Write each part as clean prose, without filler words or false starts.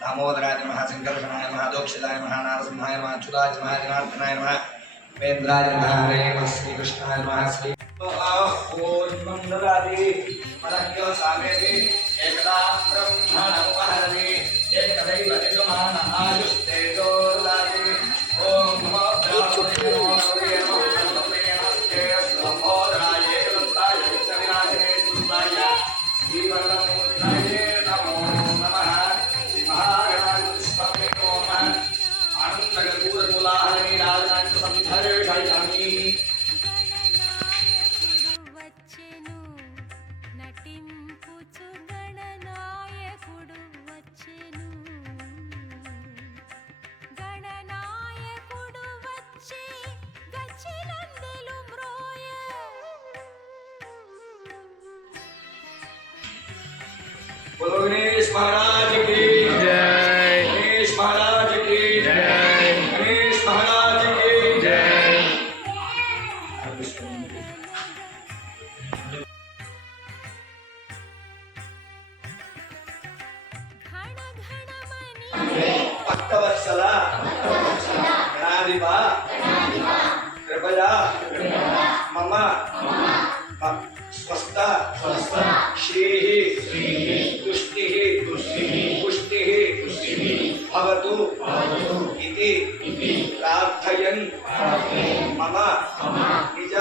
दामोदराय नमः, संकर्षणाय नमः, दोक्षिताय नमः, नारसिंहाय नमः, अच्युताय नमः, जनार्दनाय नमः, वेन्द्राय नमः, हरे श्री कृष्णाय नमः। श्री ओम ददाति मदक्यो सामेति एकदा ब्रह्मणमुपहरति एकदैव यजमान आयुस्तेजो ददाति। ओम नमो ब्रह्मणे नमो नमस्ते लंबोदराय एकदन्ताय विनाशिने सुताय श्रीवरदमूर्तये नमो नमः। आनंदगूरमूलाहरि राजनाथ संधर्षयामि। बोलो गणेश महाराज की जय, गणेश महाराज की जय, गणेश महाराज की जय। भक्तवत्सल गणाधिपा कृपया मम स्वस्थ श्रीः तुष्टिः पुष्टिः भवतु इति प्रार्थयन् मम निज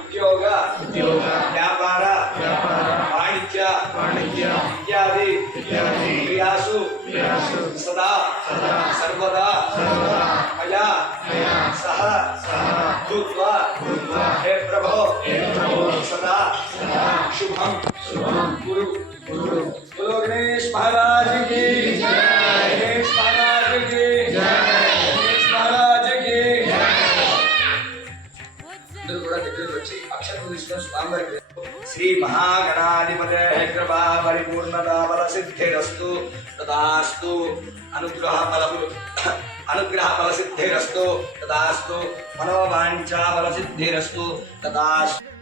उद्योग व्यापार वाणिज्य इत्यादि क्रियासु सदा सर्वदा मया सह भूत्वा हे प्रभो सदा शुभम गुरु। बोलो गणेश महाराज की जय, गणेश महाराज की जय, गणेश महाराज की जय। श्री महागणाधिपते कृपा परिपूर्णता बल सिद्धिरस्तु तदास्तु। अनुग्रह बल सिद्धिरस्तु तदास्तु। मनोवांछा बल सिद्धिरस्तु तदास्तु।